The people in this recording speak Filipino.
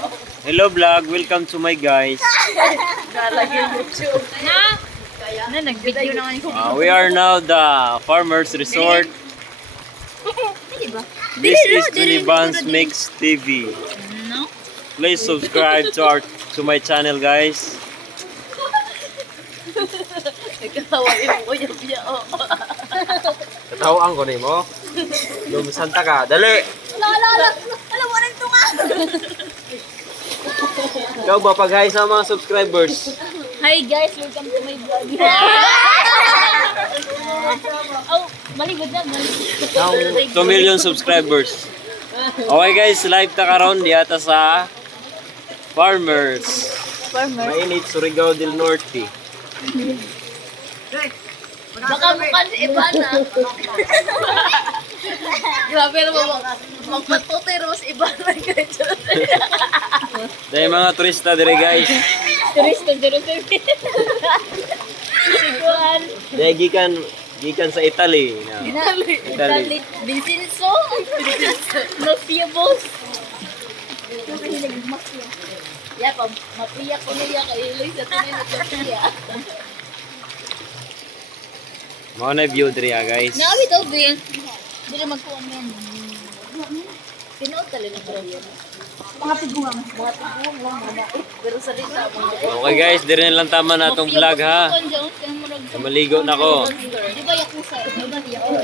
Hello vlog, welcome to my guys. Nag-video na nga We are now the Farmers Resort. This is Tuniban's Mix TV. No? Please subscribe to my channel, guys. Katawaan ko nimo. Lumisanta ka. Dali. Alam mo rin ito nga! Ikaw ba pag-hi sa mga subscribers? Hi guys, welcome to my vlog. Oh, maligod na. Now, 2 million subscribers. Okay guys, live ta karon diata sa Farmers. Mainit Surigao del Norte. Baka mukha si Ivana. Grabe naman magpatutero si Ivana kayo. Dahil mga turista dire guys. Turista. Siguan. Dahil gikan sa Italy. Italy. Vincenzo. No Fiables. Ya, mapiya ko niya kay Eloy sa tunay na mapiya. Mao na view dire guys. Nawi daw din. Dili magkuan yan. Pinoy talaga bro yan. Mga piguang lang mga. Pero sa dito Okay guys, dire na lang tama na atong vlog ha. Maligo na ko. Di ba yakusa? Di ba yaoy?